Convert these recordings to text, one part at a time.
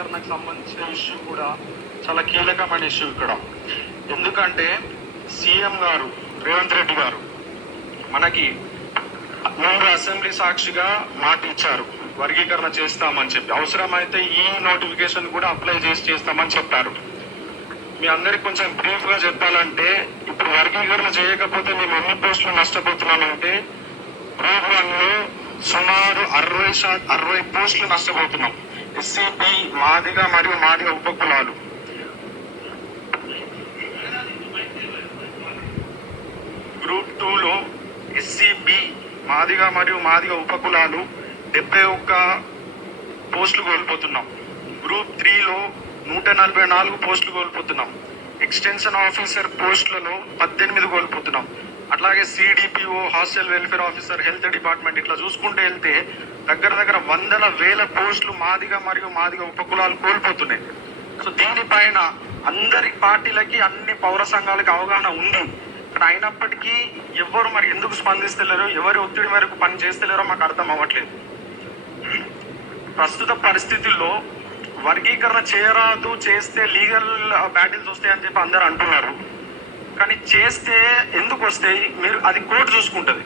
వర్గీకరణకు సంబంధించిన ఇష్యూ కూడా చాలా కీలకమైన ఇష్యూ ఇక్కడ. ఎందుకంటే సీఎం గారు రేవంత్ రెడ్డి గారు మనకి ముందు అసెంబ్లీ సాక్షిగా మాట ఇచ్చారు, వర్గీకరణ చేస్తామని చెప్పి. అవసరమైతే ఈ నోటిఫికేషన్ కూడా అప్లై చేస్తామని చెప్పారు. మీ అందరికి కొంచెం బ్రీఫ్ గా చెప్పాలంటే, ఇప్పుడు వర్గీకరణ చేయకపోతే మేము ఎన్ని పోస్టులు నష్టపోతున్నామంటే, గ్రూప్ 1 లో సుమారు 60 పోస్టులు నష్టపోతున్నాం. ఎస్సీబీ మాదిగ మరియు మాదిగ ఉపకులాలు. గ్రూప్ 2 లో ఎస్సీబీ మాదిగ మరియు మాదిగ ఉపకులాలు 71 పోస్టులు కోల్పోతున్నాం. గ్రూప్ 3 లో 144 పోస్టులు కోల్పోతున్నాం. Extension officer పోస్టులలో 18 కోల్పోతున్నాం. అట్లాగే CDPO, hostel welfare officer, health department, ఇట్లా చూసుకుంటూ వెళ్తే దగ్గర వందల వేల పోస్టులు మాదిగ మరియు మాదిగ ఉపకులాలు కోల్పోతున్నాయి. సో దీనిపైన అందరి పార్టీలకి, అన్ని పౌర సంఘాలకి అవగాహన ఉంది. ఇక్కడ అయినప్పటికీ ఎవరు మరి ఎందుకు స్పందిస్తలేరో, ఎవరి ఒత్తిడి మేరకు పని చేస్తలేరో మాకు అర్థం అవ్వట్లేదు. ప్రస్తుత పరిస్థితుల్లో వర్గీకరణ చేయరాదు, చేస్తే లీగల్ బ్యాటిల్స్ వస్తాయని చెప్పి అందరు అంటున్నారు. కానీ చేస్తే ఎందుకు వస్తాయి? మీరు అది కోర్టు చూసుకుంటుంది.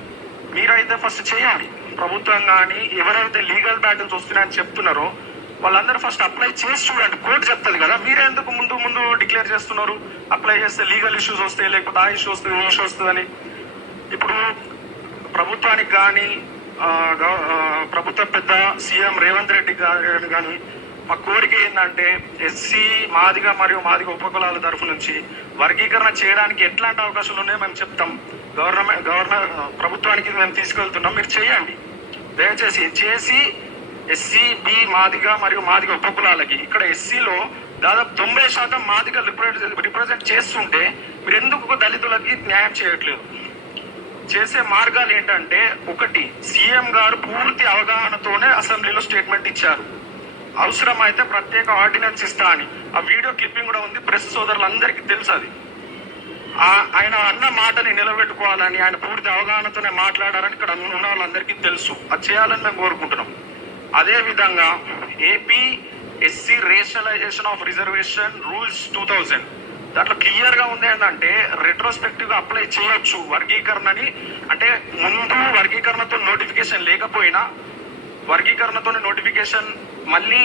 మీరైతే ఫస్ట్ చేయాలి. ప్రభుత్వం కానీ ఎవరైతే లీగల్ బ్యాటిల్స్ వస్తున్నాయని చెప్తున్నారో వాళ్ళందరూ ఫస్ట్ అప్లై చేసి చూడండి. కోర్టు చెప్తుంది కదా. మీరే ఎందుకు ముందు డిక్లేర్ చేస్తున్నారు? అప్లై చేస్తే లీగల్ ఇష్యూస్ వస్తాయి, లేకపోతే ఆ ఇష్యూ వస్తుంది, ఈ ఇష్యూ వస్తుందని. ఇప్పుడు ప్రభుత్వానికి కానీ ప్రభుత్వ పెద్ద సీఎం రేవంత్ రెడ్డి గారు కానీ మా కోరిక ఏంటంటే, ఎస్సీ మాదిగ మరియు మాదిగ ఉపకులాల తరఫు నుంచి వర్గీకరణ చేయడానికి ఎట్లాంటి అవకాశాలు ఉన్నాయో మేము చెప్తాం. ప్రభుత్వానికి మేము తీసుకెళ్తున్నాం. మీరు చేయండి దయచేసి. చేసి ఎస్సీ, బి మాదిగ మరియు మాదిగ ఉపకులాలకి, ఇక్కడ ఎస్సీలో దాదాపు 90% మాదిగ రిప్రజెంట్ చేస్తుంటే మీరు ఎందుకు దళితులకి న్యాయం చేయట్లేదు? చేసే మార్గాలు ఏంటంటే, ఒకటి, సీఎం గారు పూర్తి అవగాహనతోనే అసెంబ్లీలో స్టేట్మెంట్ ఇచ్చారు, అవసరమైతే ప్రత్యేక ఆర్డినెన్స్ ఇస్తా అని. ఆ వీడియో క్లిప్పింగ్ కూడా ఉంది, ప్రెస్ సోదరులందరికీ తెలుసు. అది ఆయన అన్న మాటని నిలబెట్టుకోవాలని, ఆయన పూర్తి అవగాహనతోనే మాట్లాడారని ఇక్కడ ఉన్న వాళ్ళందరికీ తెలుసు. అది చేయాలని మేము కోరుకుంటున్నాం. అదేవిధంగా AP SC rationalisation of reservation rules 2000 దాంట్లో క్లియర్ గా ఉంది ఏంటంటే, రెట్రోస్పెక్టివ్ గా అప్లై చేయొచ్చు వర్గీకరణని. అంటే ముందు వర్గీకరణతో నోటిఫికేషన్ లేకపోయినా వర్గీకరణతో నోటిఫికేషన్ మళ్ళీ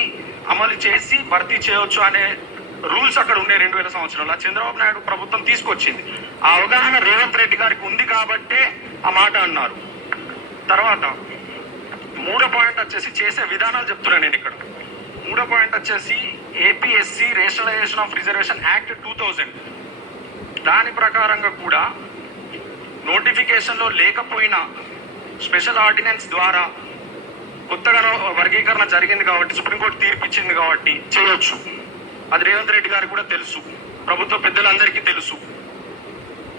అమలు చేసి భర్తీ చేయవచ్చు అనే రూల్స్ అక్కడ ఉన్నాయి 2000 సంవత్సరంలో. చంద్రబాబు నాయుడు ప్రభుత్వం తీసుకొచ్చింది. ఆ అవగాహన రేవంత్ రెడ్డి గారికి ఉంది కాబట్టే ఆ మాట అన్నారు. తర్వాత 3వ పాయింట్ వచ్చేసి చేసే విధానాలు చెప్తున్నాను నేను ఇక్కడ. 3వ పాయింట్ వచ్చేసి APSC rationalisation of reservation act 2000. దాని ప్రకారంగా కూడా నోటిఫికేషన్లో లేకపోయినా స్పెషల్ ఆర్డినెన్స్ ద్వారా కొత్తగా వర్గీకరణ జరిగింది కాబట్టి, సుప్రీంకోర్టు తీర్పు ఇచ్చింది కాబట్టి చేయొచ్చు. అది రేవంత్ రెడ్డి గారికి కూడా తెలుసు, ప్రభుత్వ పెద్దలందరికీ తెలుసు.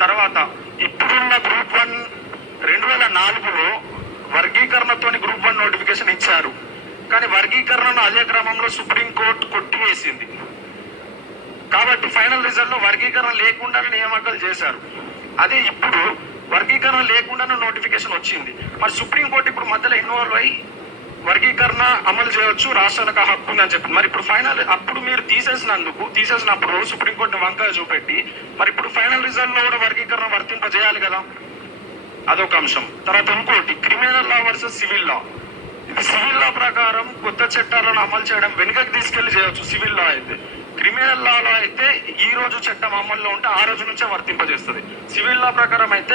తర్వాత ఇప్పుడున్న గ్రూప్ 1 2004లో వర్గీకరణతోని గ్రూప్ 1 నోటిఫికేషన్ ఇచ్చారు. కానీ వర్గీకరణను అదే క్రమంలో సుప్రీంకోర్టు కొట్టివేసింది. కాబట్టి ఫైనల్ రిజల్ట్ లో వర్గీకరణ లేకుండానే నియామకాలు చేశారు. అదే ఇప్పుడు వర్గీకరణ లేకుండానే నోటిఫికేషన్ వచ్చింది. మరి సుప్రీంకోర్టు ఇప్పుడు మధ్యలో ఇన్వాల్వ్ అయ్యి వర్గీకరణ అమలు చేయొచ్చు, రాష్ట్రానికి హక్కు ఉందని చెప్పి. మరి ఇప్పుడు ఫైనల్ అప్పుడు మీరు తీసేసినప్పుడు సుప్రీంకోర్టుని వంకాయ చూపెట్టి, మరి ఇప్పుడు ఫైనల్ రిజల్ట్ లో కూడా వర్గీకరణ వర్తింపజేయాలి కదా. అదొక అంశం. తర్వాత ఇంకోటి, క్రిమినల్ లా వర్సెస్ సివిల్ లా. ఇది సివిల్ లా ప్రకారం కొత్త చట్టాలను అమలు చేయడం వెనుకకి తీసుకెళ్లి చేయొచ్చు సివిల్ లా అయితే. క్రిమినల్ లాలో అయితే ఈ రోజు చట్టం అమల్లో ఉంటే ఆ రోజు నుంచే వర్తింపజేస్తుంది. సివిల్ లా ప్రకారం అయితే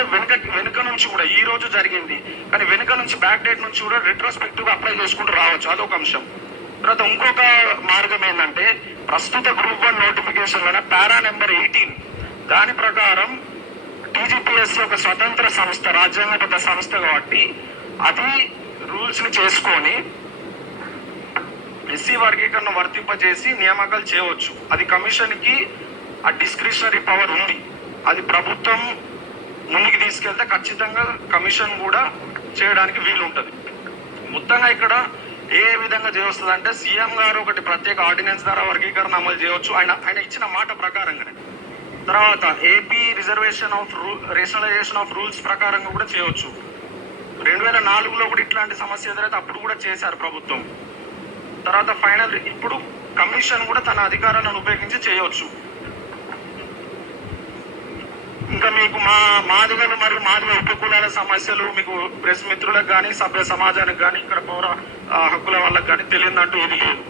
వెనుక నుంచి కూడా ఈ రోజు జరిగింది కానీ వెనుక నుంచి బ్యాక్ డేట్ నుంచి కూడా రెట్రోస్పెక్టివ్ గా అప్లై చేసుకుంటూ రావచ్చు. అదొక అంశం. తర్వాత ఇంకొక మార్గం ఏంటంటే, ప్రస్తుత గ్రూప్ 1 నోటిఫికేషన్ లోనే పారా నెంబర్ 18 దాని ప్రకారం టీజీపీఎస్సీ ఒక స్వతంత్ర సంస్థ, రాజ్యాంగబద్ధ సంస్థ కాబట్టి అది రూల్స్ ని చేసుకొని ఎస్సీ వర్గీకరణ వర్తింపజేసి నియామకాలు చేయవచ్చు. అది కమిషన్ కి ఆ డిస్క్రిషనరీ పవర్ ఉంది. అది ప్రభుత్వం ముందుకు తీసుకెళ్తే ఖచ్చితంగా కమిషన్ కూడా చేయడానికి వీలు ఉంటుంది. మొత్తంగా ఇక్కడ ఏ విధంగా చేయవస్తుంది అంటే, సీఎం గారు ఒకటి ప్రత్యేక ఆర్డినెన్స్ ద్వారా వర్గీకరణ అమలు చేయవచ్చు ఆయన ఇచ్చిన మాట ప్రకారంగానే. తర్వాత ఏపీ రేషనలైజేషన్ ఆఫ్ రూల్స్ ప్రకారంగా కూడా చేయవచ్చు. 2004లో కూడా ఇట్లాంటి సమస్య ఎదురైతే అప్పుడు కూడా చేశారు ప్రభుత్వం. తర్వాత ఫైనల్ ఇప్పుడు కమిషన్ కూడా తన అధికారాలను ఉపయోగించి చేయవచ్చు. ఇంకా మీకు మాదిగలు మరియు మాదిగ ఉపకులాల సమస్యలు మీకు ప్రెస్ మిత్రులకు కానీ సభ్య సమాజానికి కానీ ఇక్కడ పౌర హక్కుల వాళ్ళకి కానీ తెలియదంటూ ఏది లేదు.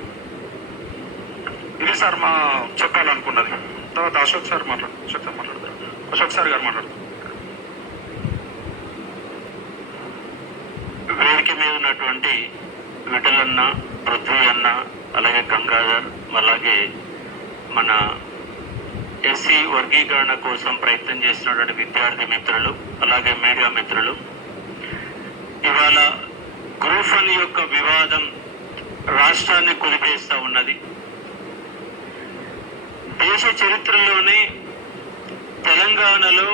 ఇది సార్ మా చెప్పాలనుకున్నది. తర్వాత అశోక్ సార్ మాట్లాడతారు. అశోక్ సార్ గారు మాట్లాడతారు. వేదిక మీద ఉన్నటువంటి విఠలన్న, పృథ్వీ అన్న, అలాగే గంగాధర్, అలాగే మన ఎస్సీ వర్గీకరణ కోసం ప్రయత్నం చేస్తున్నటువంటి విద్యార్థి మిత్రులు, అలాగే మీడియా మిత్రులు, ఇవాళ గ్రూప్ 1 యొక్క వివాదం రాష్ట్రాన్ని కుదిపేస్తూ ఉన్నది. దేశ చరిత్రలోనే తెలంగాణలో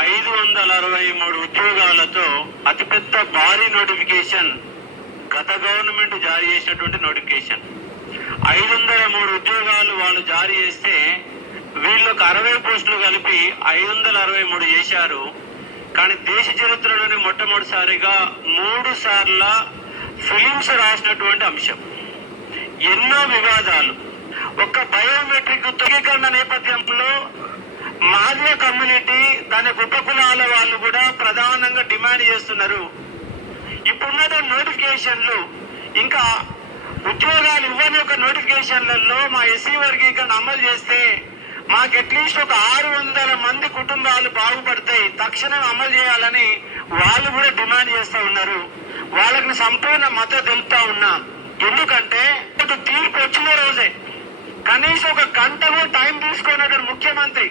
563 ఉద్యోగాలతో అతిపెద్ద భారీ నోటిఫికేషన్ గత గవర్నమెంట్ జారీ చేసినటువంటి నోటిఫికేషన్. 503 ఉద్యోగాలు వాళ్ళు జారీ చేస్తే వీళ్ళకు 60 పోస్టులు కలిపి 563 చేశారు. కానీ దేశ చరిత్రలోనే మొట్టమొదటిసారిగా 3 సార్ల ఫిలిమ్స్ రాసినటువంటి అంశం. ఎన్నో వివాదాలు. ఒక్క బయోమెట్రిక్ ధృవీకరణ నేపథ్యంలో మాదిగ కమ్యూనిటీ దాని ఉపకులాల వాళ్ళు కూడా ప్రధానంగా డిమాండ్ చేస్తున్నారు. ఇప్పుడున్న నోటిఫికేషన్లు ఇంకా ఉద్యోగాలు ఇవ్వని ఒక నోటిఫికేషన్లలో మా ఎస్సీ వర్గీకరణ అమలు చేస్తే మాకు అట్లీస్ట్ ఒక 600 మంది కుటుంబాలు బాగుపడతాయి, తక్షణం అమలు చేయాలని వాళ్ళు కూడా డిమాండ్ చేస్తూ ఉన్నారు. వాళ్ళకి సంపూర్ణ మద్దతు తెలుపుతా ఉన్నా. ఎందుకంటే తీర్పు వచ్చిన రోజే కనీసం ఒక గంట కూడా టైం తీసుకున్నాడు ముఖ్యమంత్రి.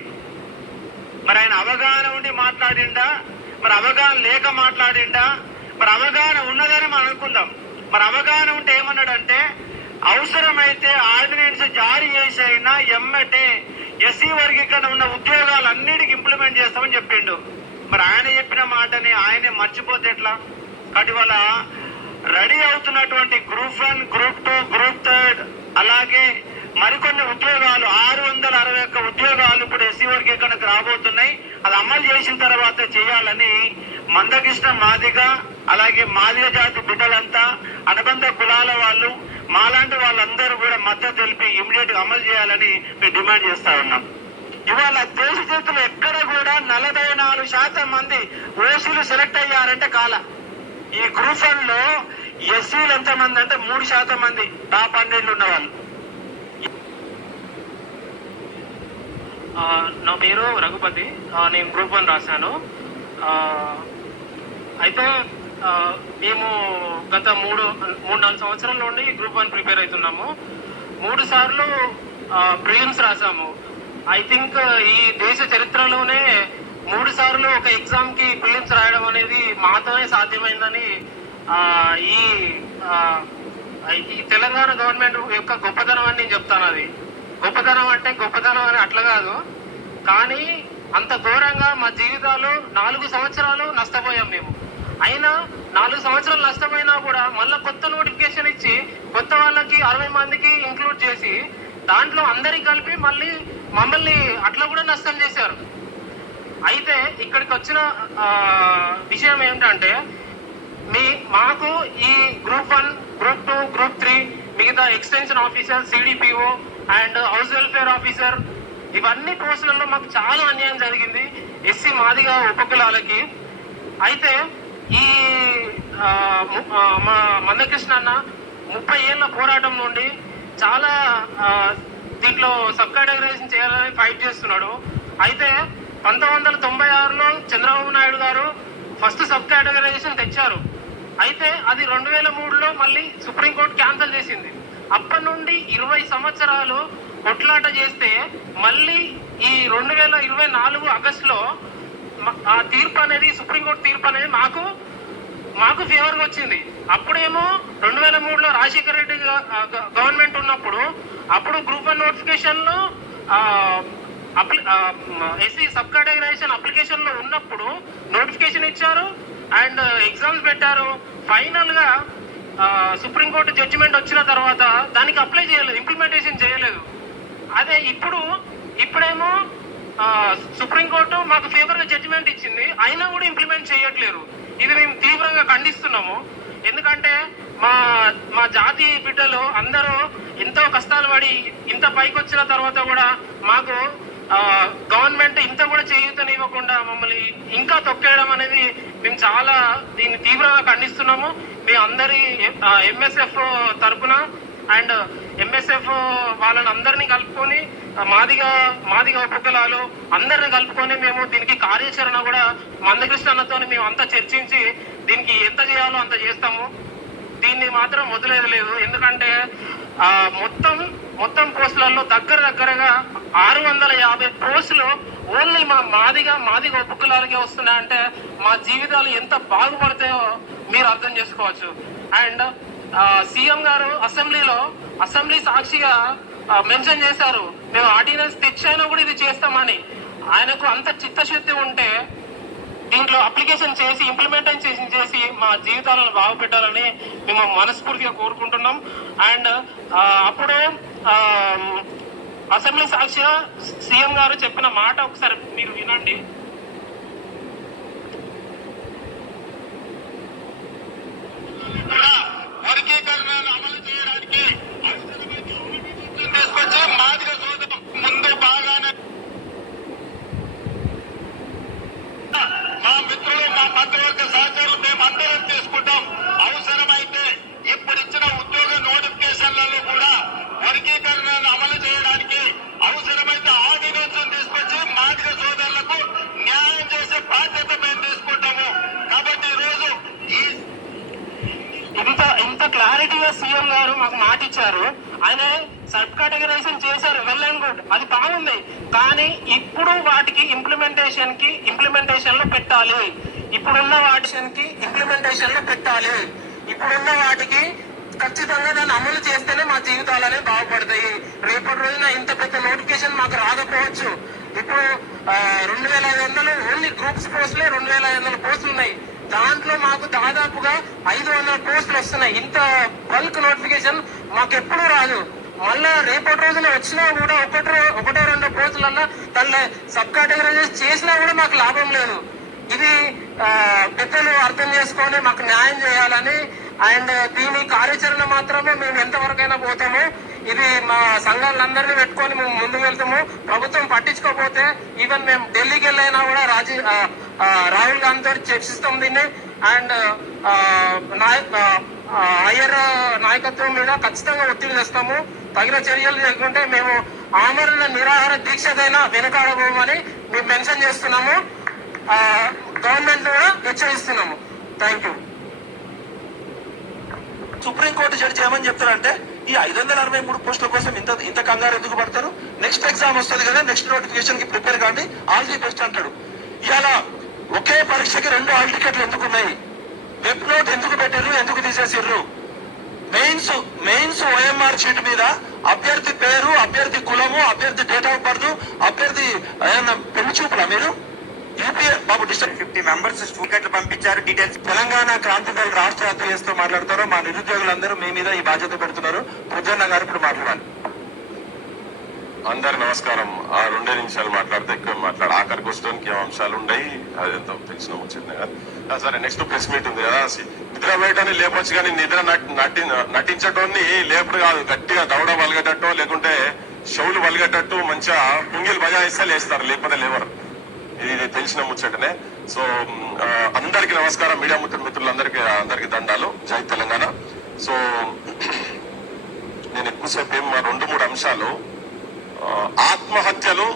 మరి ఆయన అవగాహన ఉండి మాట్లాడిండా, మరి అవగాహన లేక మాట్లాడిండా, మరి అవగాహన ఉన్నదని మనం అనుకుందాం. మరి అవగాహన ఉంటే ఏమన్నాడంటే అవసరమైతే ఆర్డినెన్స్ జారీ చేసైనా ఎమ్మటే ఎస్సీ వర్గీకరణ ఉన్న ఉద్యోగాలన్నిటికీ ఇంప్లిమెంట్ చేస్తామని చెప్పిండు. మరి ఆయన చెప్పిన మాటని ఆయనే మర్చిపోతే ఎట్లా? కాబట్టి వాళ్ళ రెడీ అవుతున్నటువంటి గ్రూప్ 1, గ్రూప్ 2, గ్రూప్ 3 అలాగే మరికొన్ని ఉద్యోగాలు 661 ఉద్యోగాలు ఇప్పుడు ఎస్సీ వర్గీకరణకు రాబోతున్నాయి. అది అమలు చేసిన తర్వాత చేయాలని మందకృష్ణ మాదిగ అలాగే మాదిగ జాతి బిడ్డలంతా అనుబంధ కులాల వాళ్ళు మాలాంటి వాళ్ళందరూ కూడా మద్దతు తెలిపి ఇమీడియట్ గా అమలు చేయాలని మేము డిమాండ్ చేస్తా ఉన్నాం. ఇవాళ దేశ చరిత్రలో ఎక్కడ కూడా 44% మంది ఓసీలు సెలెక్ట్ అయ్యారంటే కాల. ఈ గ్రూప్ 1లో ఎస్సీలు ఎంతమంది అంటే 3% మంది టాప్ 100 ఉన్న వాళ్ళు. నా పేరు రఘుపతి. నేను గ్రూప్ 1 రాశాను. అయితే మేము గత 3-4 సంవత్సరాల నుండి గ్రూప్ 1 ప్రిపేర్ అవుతున్నాము. 3 సార్లు ప్రిలిమ్స్ రాసాము. ఐ థింక్ ఈ దేశ చరిత్రలోనే 3 సార్లు ఒక ఎగ్జామ్ కి ప్రిలిమ్స్ రాయడం అనేది మాత్రమే సాధ్యమైందని ఈ తెలంగాణ గవర్నమెంట్ యొక్క గొప్పతనం అని నేను చెప్తాను. అది గొప్పతనం అంటే గొప్పతనం అని అట్లా కాదు, కానీ అంత ఘోరంగా మా జీవితాలు 4 సంవత్సరాలు నష్టపోయాం మేము. అయినా 4 సంవత్సరాలు నష్టపోయినా కూడా మళ్ళీ కొత్త నోటిఫికేషన్ ఇచ్చి కొత్త వాళ్ళకి 60 మందికి ఇంక్లూడ్ చేసి దాంట్లో అందరికి కలిపి మళ్ళీ మమ్మల్ని అట్లా కూడా నష్టం చేశారు. అయితే ఇక్కడికి వచ్చిన విషయం ఏంటంటే మాకు ఈ గ్రూప్ 1, గ్రూప్ 2, గ్రూప్ 3 మిగతా extension officer, CDPO and house welfare officer ఇవన్నీ పోస్టులలో మాకు చాలా అన్యాయం జరిగింది ఎస్సీ మాదిగ ఉపకులాలకి. అయితే ఈ మా మందకృష్ణ అన్న 30 ఏళ్ల పోరాటం నుండి చాలా దీంట్లో సబ్ కేటగరైజేషన్ చేయాలని ఫైట్ చేస్తున్నాడు. అయితే 1996లో చంద్రబాబు నాయుడు గారు ఫస్ట్ సబ్ కేటగరైజేషన్ తెచ్చారు. అయితే అది 2003లో మళ్ళీ సుప్రీంకోర్టు క్యాన్సిల్ చేసింది. అప్పటి నుండి 20 సంవత్సరాలు కొట్లాట చేస్తే మళ్ళీ ఈ 2024 ఆగస్టులో ఆ తీర్పు అనేది, సుప్రీంకోర్టు తీర్పు అనేది మాకు ఫేవర్గా వచ్చింది. అప్పుడేమో 2003లో రాజశేఖర రెడ్డి గవర్నమెంట్ ఉన్నప్పుడు అప్పుడు గ్రూప్ 1 నోటిఫికేషన్లో ఎస్సీ సబ్ కేటగరైజేషన్ అప్లికేషన్ లో ఉన్నప్పుడు నోటిఫికేషన్ ఇచ్చారు అండ్ ఎగ్జామ్స్ పెట్టారు. ఫైనల్ గా సుప్రీంకోర్టు జడ్జిమెంట్ వచ్చిన తర్వాత దానికి అప్లై చేయలేదు, ఇంప్లిమెంటేషన్ చేయలేదు. అదే ఇప్పుడేమో సుప్రీంకోర్టు మాకు ఫేవర్ గా జడ్జిమెంట్ ఇచ్చింది, అయినా కూడా ఇంప్లిమెంట్ చేయట్లేరు. ఇది మేము తీవ్రంగా ఖండిస్తున్నాము. ఎందుకంటే మా మా జాతి బిడ్డలు అందరూ ఎంతో కష్టాలు పడి ఇంత పైకి వచ్చిన తర్వాత కూడా మాకు గవర్నమెంట్ ఇంత కూడా చేయూతనివ్వకుండా మమ్మల్ని ఇంకా తొక్కేయడం అనేది మేము చాలా దీన్ని తీవ్రంగా ఖండిస్తున్నాము. మీ అందరి ఎంఎస్ఎఫ్ తరఫున అండ్ ఎంఎస్ఎఫ్ వాళ్ళని అందరినీ కలుపుకొని మాదిగా ఉపకులాలు అందరిని కలుపుకొని మేము దీనికి కార్యాచరణ కూడా మందకృష్ణ అన్నతో మేము అంతా చర్చించి దీనికి ఎంత చేయాలో అంత చేస్తాము. దీన్ని మాత్రం వదిలేదు. ఎందుకంటే మొత్తం పోస్టులలో దగ్గరగా 650 పోస్టులు ఓన్లీ మా మాదిగా ఉపకులాలకే వస్తున్నాయంటే మా జీవితాలు ఎంత బాగుపడతాయో మీరు అర్థం చేసుకోవచ్చు. అండ్ సీఎం గారు అసెంబ్లీ సాక్షిగా మెన్షన్ చేశారు, మేము ఆర్డినెన్స్ తెచ్చైనా కూడా ఇది చేస్తామని. ఆయనకు అంత చిత్తశుద్ధి ఉంటే దీంట్లో అప్లికేషన్ చేసి ఇంప్లిమెంటేషన్ చేసి మా జీవితాలను బాగుపెట్టాలని మేము మనస్ఫూర్తిగా కోరుకుంటున్నాం. అండ్ అప్పుడు అసెంబ్లీ సాక్షిగా సీఎం గారు చెప్పిన మాట ఒకసారి మీరు వినండి. వర్గీకరణను అమలు చేయడానికి తీసుకొచ్చి మాదిగ సోదరం ముందు బాగానే మా మిత్రులు మా మంత్రివర్గ సహచరులు మేమందరం తీసుకుంటాం. అవసరమైతే ఇప్పుడు ఇచ్చిన ఉద్యోగ నోటిఫికేషన్లలో కూడా వర్గీకరణను అమలు చేయడానికి అవసరమైతే ఆర్డినెన్స్ తీసుకొచ్చి మాదిగ సోదరులకు న్యాయం చేసే బాధ్యత మేము తీసుకుంటాము. కాబట్టి ఈరోజు ఇంత క్లారిటీగా సీఎం గారు మాకు మాట ఇచ్చారు. ఆయన సబ్ కేటగరైజేషన్ చేశారు, వెల్ అండ్ గుడ్, అది బాగుంది. కానీ ఇప్పుడు వాటికి ఇంప్లిమెంటేషన్ లో పెట్టాలి. ఇప్పుడున్న వాటికి ఖచ్చితంగా దాన్ని అమలు చేస్తేనే మా జీవితాలు అనేవి బాగుపడతాయి. రేపటి రోజున ఇంత పెద్ద నోటిఫికేషన్ మాకు రాకపోవచ్చు. ఇప్పుడు 2500 ఓన్లీ గ్రూప్స్ పోస్టులే 2500 పోస్టులు ఉన్నాయి. దాంట్లో మాకు దాదాపుగా 500 పోస్టులు వస్తున్నాయి. ఇంత బల్క్ నోటిఫికేషన్ మాకు ఎప్పుడూ రాదు. మళ్ళా రేపటి రోజున వచ్చినా కూడా ఒకటో రెండో పోస్టులల్లో దానిలో సబ్ కేటగరైజేషన్ చేసినా కూడా మాకు లాభం లేదు. ఇది పెద్దలు అర్థం చేసుకొని మాకు న్యాయం చేయాలని అండ్ దీని కార్యాచరణ మాత్రమే మేము ఎంతవరకైనా పోతాము. ఇది మా సంఘాలందరినీ పెట్టుకొని మేము ముందుకు వెళ్తాము. ప్రభుత్వం పట్టించుకోకపోతే ఈవెన్ మేము ఢిల్లీకి వెళ్ళైనా కూడా రాహుల్ గాంధీతో చర్చిస్తాం దీన్ని. అండ్ హయ్యర్ నాయకత్వం మీద ఖచ్చితంగా ఒత్తిడి తెస్తాము. తగిన చర్యలు లేకుంటే మేము ఆమరణ నిరాహార దీక్షదైనా వెనుకాడబోమని మేము మెన్షన్ చేస్తున్నాము. గవర్నమెంట్ కూడా హెచ్చరిస్తున్నాము. Thank you. సుప్రీంకోర్టు జడ్జి ఏమని చెప్తారంటే ఈ 563 పోస్టుల కోసం ఇంత కంగారు ఎందుకు పడతారు, నెక్స్ట్ ఎగ్జామ్ వస్తుంది కదా, నెక్స్ట్ నోటిఫికేషన్ కి ప్రిపేర్ కాండి, ఆల్ ది బెస్ట్ అంటాడు. ఇవాళ ఒకే పరీక్షకి 2 హాల్ టికెట్లు ఎందుకు ఉన్నాయి, వెబ్ నోట్ ఎందుకు పెట్టారు, ఎందుకు తీసేసిర్రు? మెయిన్స్ ఓఎంఆర్ షీట్ మీద అభ్యర్థి పేరు, అభ్యర్థి కులము, అభ్యర్థి డేట్ ఆఫ్ బర్త్, అభ్యర్థి పెళ్లి చూపులా మీరు? యూపీఏ బాబు 50 మెంబర్స్ స్టూడెంట్లు పంపించారు. డీటెయిల్స్ తెలంగాణ క్రాంతి దళ రాష్ట్ర అధ్యక్షులతో మాట్లాడతారు. మా నిరుద్యోగులందరూ మీ మీద ఈ బాధ్యత పెడుతున్నారు. ప్రజన్న గారు ఇప్పుడు మాట్లాడాలి. అందరు నమస్కారం. ఆ 2 నిమిషాలు మాట్లాడితే ఎక్కువ ఆఖరి క్వశ్చన్కి అంశాలు ఉన్నాయి, అదంతా తెలిసిన ముచ్చట్నే కదా. సరే, నెక్స్ట్ ప్రెస్ మీట్ ఉంది కదా. నిద్ర బయటని లేపొచ్చు, కానీ నిద్ర నటించటోని లేపుడు కాదు, గట్టిగా దవడ వలిగేటట్టు లేకుంటే షవులు వలిగేటట్టు మంచిగా పుంగిలు బజాయిస్తే లేస్తారు, లేకపోతే లేవరు. ఇది తెలిసిన ముచ్చటనే. సో అందరికి నమస్కారం. మీడియా మిత్రులందరికీ దండాలు. జై తెలంగాణ. సో నేను ఎక్కువసేపు 2-3 అంశాలు, ఆత్మహత్యలు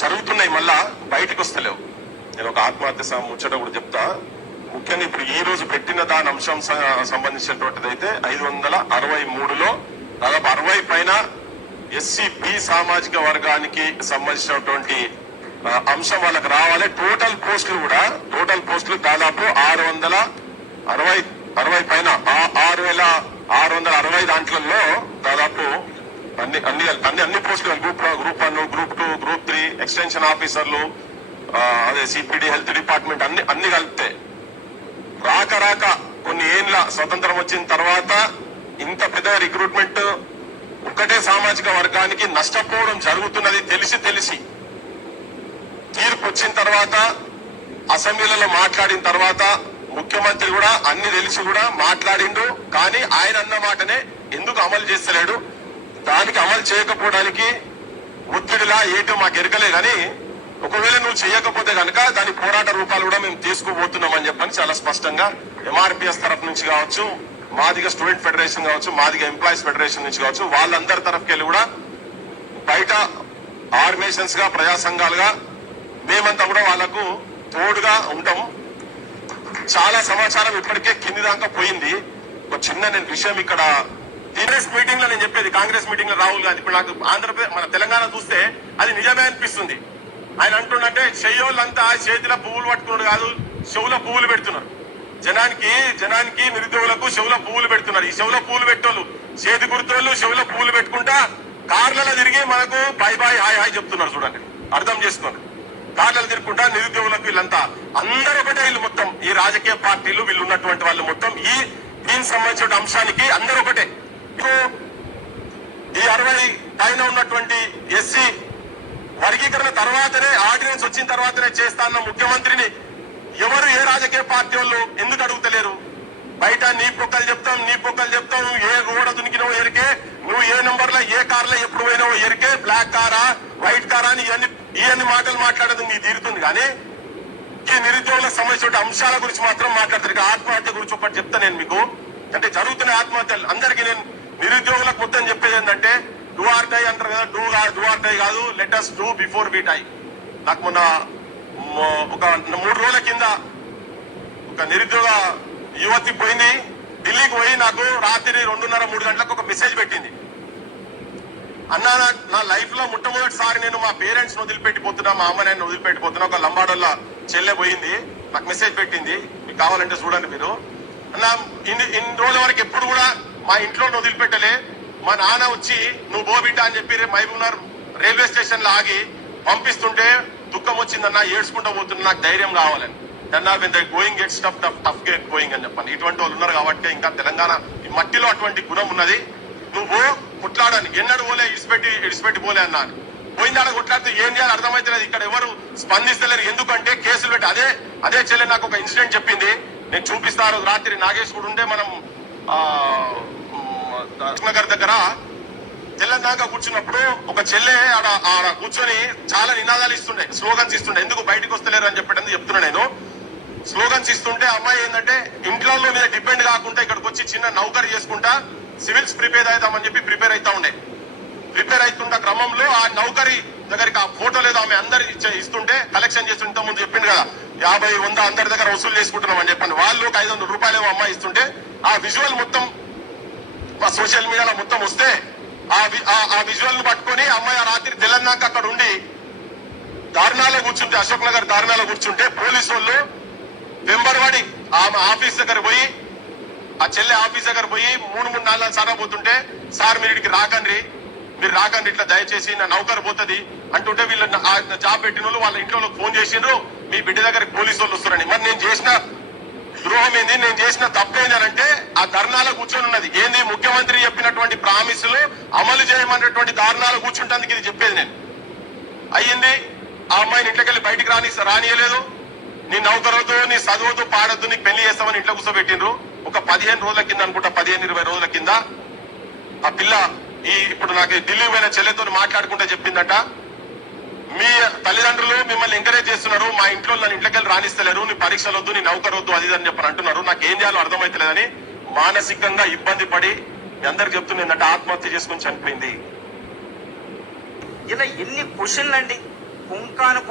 జరుగుతున్నాయి, మళ్ళా బయటకు వస్తలేవు. నేను ఒక ఆత్మహత్య ముచ్చట కూడా చెప్తా. ముఖ్యంగా ఇప్పుడు ఈ రోజు పెట్టిన దాని అంశం సంబంధించినటువంటిది అయితే 563లో దాదాపు 60 పైన SC/B సామాజిక వర్గానికి సంబంధించినటువంటి అంశం వాళ్ళకి రావాలి. టోటల్ పోస్టులు దాదాపు 660 పైన 6660 దాంట్లలో దాదాపు అన్ని పోస్టులు గ్రూప్ 1, గ్రూప్ 2, గ్రూప్ 3, ఎక్స్టెన్షన్ ఆఫీసర్లు, అదే సిపిడి, హెల్త్ డిపార్ట్మెంట్ అన్ని కలిపితే రాక కొన్ని ఏళ్ళ స్వతంత్రం వచ్చిన తర్వాత ఇంత పెద్ద రిక్రూట్మెంట్ ఒక్కటే సామాజిక వర్గానికి నష్టపోవడం జరుగుతున్నది తెలిసి తీర్పు వచ్చిన తర్వాత, అసెంబ్లీలలో మాట్లాడిన తర్వాత ముఖ్యమంత్రి కూడా అన్ని తెలిసి కూడా మాట్లాడిండు, కానీ ఆయన అన్న మాటనే ఎందుకు అమలు చేస్తలేడు, దానికి అమలు చేయకపోవడానికి ఒత్తిడిలా ఏటో మాకు ఎరకలే, కానీ ఒకవేళ నువ్వు చేయకపోతే కనుక దాని పోరాట రూపాలు కూడా మేము తీసుకుపోతున్నామని చెప్పని చాలా స్పష్టంగా ఎంఆర్పిఎస్ తరఫు నుంచి కావచ్చు, మాదిగ స్టూడెంట్ ఫెడరేషన్ కావచ్చు, మాదిగ ఎంప్లాయీస్ ఫెడరేషన్ నుంచి కావచ్చు, వాళ్ళందరి తరఫుకెళ్ళి కూడా బయట ఆర్గనైజేషన్స్ గా, ప్రజా సంఘాలుగా మేమంతా కూడా వాళ్ళకు తోడుగా ఉంటాం. చాలా సమాచారం ఇప్పటికే కింది దాకా పోయింది. ఒక చిన్న నేను విషయం ఇక్కడ కాంగ్రెస్ మీటింగ్ లో నేను చెప్పేది, కాంగ్రెస్ మీటింగ్ లో రాహుల్ గాంధీ, ఇప్పుడు నాకు ఆంధ్రప్రదేశ్ మన తెలంగాణ చూస్తే అది నిజమే అనిపిస్తుంది. ఆయన అంటుండంటే చెయ్యోళ్ళంతా చేతిలో పువ్వులు పట్టుకున్నాడు కాదు, చెవుల పువ్వులు పెడుతున్నారు. జనానికి నిరుద్యోగులకు చెవుల పువ్వులు పెడుతున్నారు. ఈ చెవుల పువ్వులు పెట్టోళ్ళు, చేతి గుర్తోళ్ళు చెవుల పువ్వులు పెట్టుకుంటా కార్లలో తిరిగి మనకు బాయ్ బాయ్ హాయ్ హాయ్ చెప్తున్నారు. చూడండి, అర్థం చేసుకోండి. కార్లలో తిరుగుకుంటా నిరుద్యోగులకు వీళ్ళంతా అందరూ ఒకటే, వీళ్ళు మొత్తం ఈ రాజకీయ పార్టీలు వీళ్ళు ఉన్నటువంటి వాళ్ళు మొత్తం దీనికి సంబంధించిన అంశానికి అందరూ ఒకటే. ఈ 60 పైన ఉన్నటువంటి ఎస్సీ వర్గీకరణ తర్వాతనే, ఆర్డినెన్స్ వచ్చిన తర్వాతనే చేస్తా అన్న ముఖ్యమంత్రిని ఎవరు, ఏ రాజకీయ పార్టీ వాళ్ళు ఎందుకు అడుగుతలేరు? బయట నీ పొక్కలు చెప్తాం, నువ్వు ఏ రోడ్ దునికినవో ఎరికే, నువ్వు ఏ నంబర్ లో ఏ కార్ లో ఎప్పుడు పోయినావో ఎరికే, బ్లాక్ కారా వైట్ కారా అని ఇవన్నీ మాటలు మాట్లాడేది నీ తీరుతుంది. కానీ ఈ నిరుద్యోగులకు సంబంధించిన అంశాల గురించి మాత్రం మాట్లాడతారు. ఇక ఆత్మహత్య గురించి ఒకటి చెప్తా నేను మీకు, అంటే జరుగుతున్న ఆత్మహత్యలు అందరికీ నేను నిరుద్యోగులకు మొత్తం చెప్పేది ఏంటంటే, డూ ఆర్ డై అంటారు కదా, డూ ఆర్ డై కాదు, let us do before we die. నాకు మొన్న ఒక 3 రోజుల కింద ఒక నిరుద్యోగ యువతి పోయింది, ఢిల్లీకి పోయి నాకు రాత్రి 2:30-3 గంటలకు ఒక మెసేజ్ పెట్టింది. అన్నా, నా లైఫ్ లో మొట్టమొదటిసారి నేను మా పేరెంట్స్ వదిలిపెట్టిపోతున్నా, మా అమ్మ నేను వదిలిపెట్టిపోతున్నా. ఒక లంబాడోళ్ళ చెల్లె పోయింది, నాకు మెసేజ్ పెట్టింది, మీకు కావాలంటే చూడండి మీరు. అన్నా, ఇన్ని రోజుల వరకు ఎప్పుడు కూడా మా ఇంట్లో వదిలిపెట్టలే. మా నాన్న వచ్చి నువ్వు బో బిడ్డ అని చెప్పి మహబూబ్నగర్ రైల్వే స్టేషన్ లో ఆగి పంపిస్తుంటే దుఃఖం వచ్చిందన్నా, ఏడ్చుకుంటూ పోతున్నా, నాకు ధైర్యం కావాలని. Going get stuff tough get going అని చెప్పాను. ఇటువంటి వాళ్ళు ఉన్నారు కాబట్టి ఇంకా తెలంగాణ ఈ మట్టిలో అటువంటి గుణం ఉన్నది. నువ్వు కొట్లాడని ఎన్నడూ పోలే, ఇడిచిపెట్టి పోలే అన్నాను. పోయిందాడ కొట్లాడితే ఏం చేయాలి అర్థమైతలేదు. ఇక్కడ ఎవరు స్పందిస్తలేరు. ఎందుకంటే కేసులు పెట్టి అదే చెల్లె నాకు ఒక ఇన్సిడెంట్ చెప్పింది, నేను చూపిస్తాను. రాత్రి నాగేష్ కూడా ఉండే, మనం నగర్ దగ్గర తెలంగాణ కూర్చున్నప్పుడు ఒక చెల్లె ఆడ కూర్చొని చాలా నినాదాలు ఇస్తుండే, స్లోగన్స్ ఇస్తుండే. ఎందుకు బయటకు వస్తలేరు అని చెప్పేటందుకు చెప్తున్నా నేను. స్లోగన్స్ ఇస్తుంటే అమ్మాయి ఏంటంటే ఇంట్లో మీద డిపెండ్ కాకుండా ఇక్కడికి వచ్చి చిన్న నౌకరీ చేసుకుంటా సివిల్స్ ప్రిపేర్ అవుతామని చెప్పి ప్రిపేర్ అవుతా ఉండే. ప్రిపేర్ అవుతున్న క్రమంలో ఆ నౌకరీ దగ్గరికి ఆ ఫోటో లేదు ఆమె అందరి ఇస్తుంటే కలెక్షన్ చేస్తుంటే, ఇంత ముందు చెప్పింది కదా 50-100 అందరి దగ్గర వసూలు చేసుకుంటున్నాం అని చెప్పండి. వాళ్ళు ఒక 500 రూపాయలు అమ్మాయి ఇస్తుంటే ఆ విజువల్ మొత్తం సోషల్ మీడియాలో మొత్తం వస్తే ఆ విజువల్ ను పట్టుకొని అమ్మాయి ఆ రాత్రి తెలంగాణ అక్కడ ఉండి దారుణాలో కూర్చుంటే, అశోక్ నగర్ దారుణాలో కూర్చుంటే పోలీసు వాళ్ళు వెంబడబడి ఆమె ఆఫీస్ దగ్గర పోయి, ఆ చెల్లె ఆఫీస్ దగ్గర పోయి 3-4 సార్లు పోతుంటే, సార్ మీరు ఇక్కడికి రాకండి, ఇట్లా దయచేసి నా నౌకరు పోతుంది అంటుంటే, వీళ్ళు జాబ్ పెట్టిన వాళ్ళు వాళ్ళ ఇంట్లో ఫోన్ చేసిండ్రు, మీ బిడ్డ దగ్గరికి పోలీసు వాళ్ళు వస్తున్నారని. మరి నేను చేసిన ద్రోహం ఏంది, నేను చేసిన తప్పేందనంటే ఆ ధర్నాలో కూర్చొని ఉన్నది ఏంది, ముఖ్యమంత్రి చెప్పినటువంటి ప్రామిసులు అమలు చేయమన్నటువంటి ధారణాలు కూర్చుంటందుకు ఇది చెప్పేది నేను. అయ్యింది, ఆ అమ్మాయిని ఇంట్లోకెళ్ళి బయటికి రానియలేదు. నీ నౌకరొద్దు, నీ చదువుతూ పాడొద్దు, నీకు పెళ్లి చేస్తామని ఇంట్లో కూర్చోబెట్టిండ్రు. ఒక 15 రోజుల కింద అనుకుంటా, 15-20 రోజుల కింద ఆ పిల్ల ఇప్పుడు నాకు ఢిల్లీ పోయిన చెల్లెతో మాట్లాడుకుంటే చెప్పిందట, మీ తల్లిదండ్రులు మిమ్మల్ని ఎంకరేజ్ చేస్తున్నారు, మా ఇంట్లో నన్ను ఇంట్లోకెళ్ళి రాణిస్తలేరు, నీ పరీక్షలు వద్దు, నీ నౌకరు వద్దు, అది అని చెప్పని అంటున్నారు. నాకు ఏం చేయాలో అర్థమైతలేదని మానసికంగా ఇబ్బంది పడి మీ అందరికి చెప్తున్నా ఏంటంటే ఆత్మహత్య చేసుకుని చనిపోయింది. ఇలా ఎన్ని క్వశ్చన్లు అండి, పుంకాను